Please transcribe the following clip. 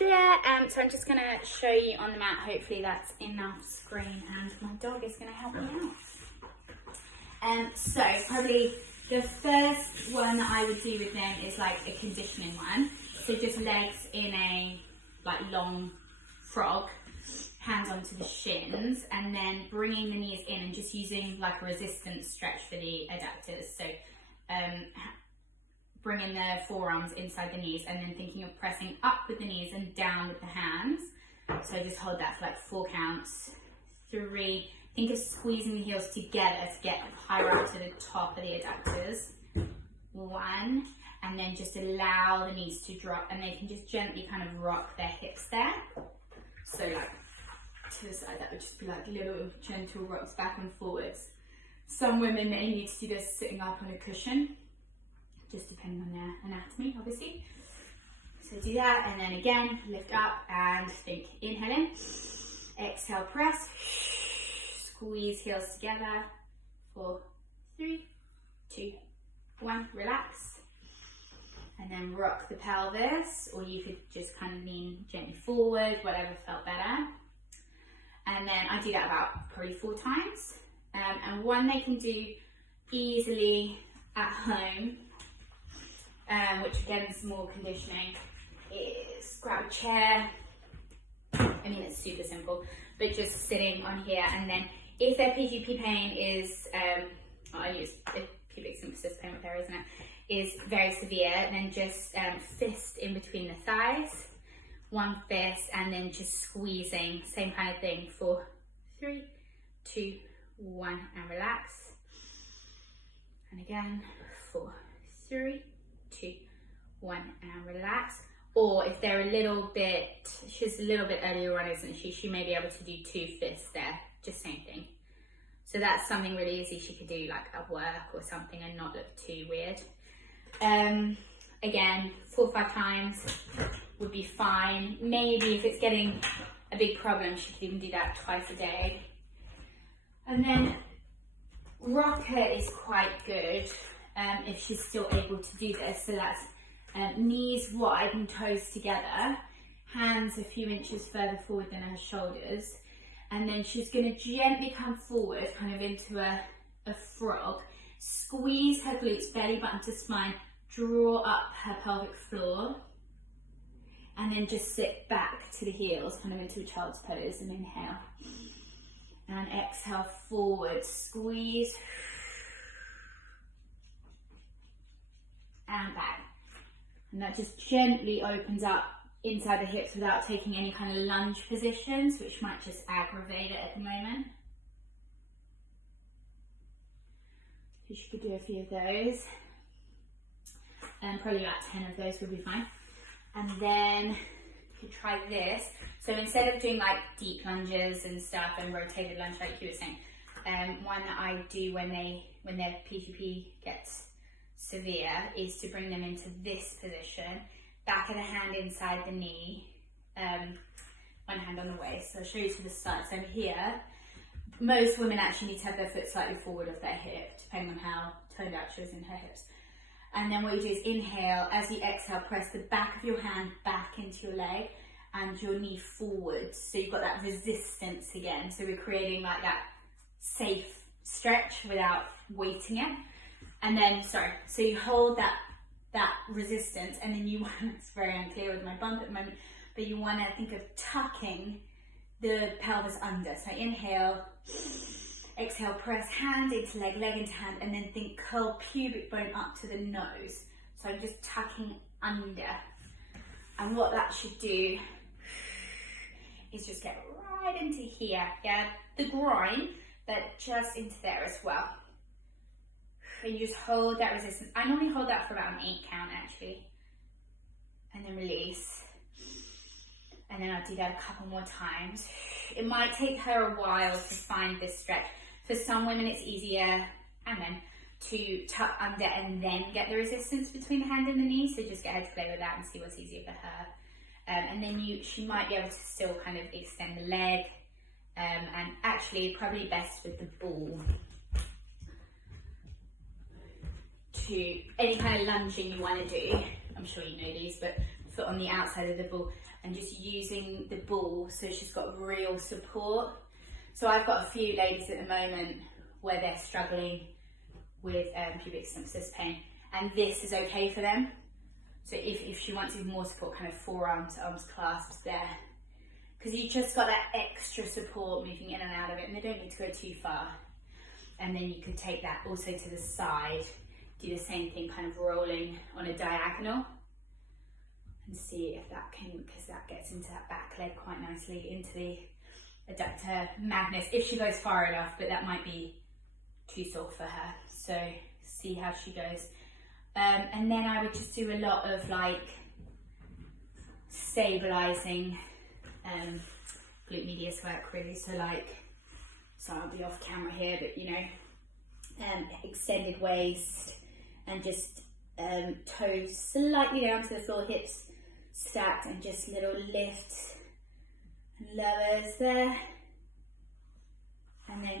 Andrea. So I'm just going to show you on the mat. Hopefully that's enough screen, and my dog is going to help me out. So probably the first one that I would do with them is like a conditioning one. So just legs in a like long frog, hands onto the shins, and then bringing the knees in and just using like a resistance stretch for the adductors. So bringing the forearms inside the knees and then thinking of pressing up with the knees and down with the hands. So just hold that for like 4 counts. 3, think of squeezing the heels together to get higher up to the top of the adductors. 1, and then just allow the knees to drop, and they can just gently kind of rock their hips there. So like to the side, that would just be like little gentle rocks back and forwards. Some women may need to do this sitting up on a cushion, just depending on their anatomy, obviously. So do that, and then again, lift up and think. Inhale in, exhale, press, squeeze heels together. 4, 3, 2, 1, relax. And then rock the pelvis, or you could just kind of lean gently forward, whatever felt better. And then I do that about probably 4 times. And one they can do easily at home, which again is more conditioning, is grab a chair. I mean, it's super simple, but just sitting on here, and then if their PGP pain is, I use pubic symphysis pain with there, isn't it? Is very severe, then just fist in between the thighs, 1 fist, and then just squeezing, same kind of thing. 4, 3, 2, 1, and relax. And again, 4, 3, 2, 1, and relax. Or if they're a little bit, she's a little bit earlier on, isn't she? She may be able to do 2 fists there, just same thing. So that's something really easy she could do like at work or something and not look too weird. Again, 4 or 5 times would be fine. Maybe if it's getting a big problem, she could even do that twice a day. And then rocker is quite good if she's still able to do this. So that's knees wide and toes together, hands a few inches further forward than her shoulders. And then she's going to gently come forward, kind of into a frog. Squeeze her glutes, belly button to spine, draw up her pelvic floor, and then just sit back to the heels, kind of into a child's pose, and inhale. And exhale, forward, squeeze, and back. And that just gently opens up inside the hips without taking any kind of lunge positions, which might just aggravate it at the moment. So you could do a few of those, and probably about 10 of those would be fine. And then you could try this. So instead of doing like deep lunges and stuff and rotated lunge like you were saying, one that I do when their PGP gets severe is to bring them into this position, back of the hand inside the knee, one hand on the waist. So I'll show you to the side. So here, most women actually need to have their foot slightly forward of their hip, depending on how toned out she is in her hips. And then what you do is inhale, as you exhale, press the back of your hand back into your leg and your knee forward. So you've got that resistance again. So we're creating like that safe stretch without weighting it. And then, so you hold that resistance, and then you want, it's very unclear with my bump at the moment, but you want to think of tucking the pelvis under. So inhale, exhale, press hand into leg, leg into hand, and then think curl pubic bone up to the nose. So I'm just tucking under. And what that should do is just get right into here, yeah, the groin, but just into there as well. And you just hold that resistance. I normally hold that for about an 8 count actually. And then release. And then I'll do that a couple more times. It might take her a while to find this stretch. For some women it's easier, and then to tuck under and then get the resistance between the hand and the knee. So just get her to play with that and see what's easier for her. And then she might be able to still kind of extend the leg. And actually probably best with the ball. To any kind of lunging you want to do, I'm sure you know these, but foot on the outside of the ball and just using the ball so she's got real support. So I've got a few ladies at the moment where they're struggling with pubic symphysis pain, and this is okay for them. So if she wants even more support, kind of forearms, arms clasped there, because you just got that extra support moving in and out of it, and they don't need to go too far. And then you could take that also to the side, do the same thing, kind of rolling on a diagonal, and see if that can, because that gets into that back leg quite nicely, into the adductor magnus, if she goes far enough, but that might be too sore for her. So see how she goes. And then I would just do a lot of like stabilizing glute medius work really. So like, so I'll be off camera here, but you know, extended waist and just toes slightly down to the floor, hips stacked, and just little lifts and lowers there, and then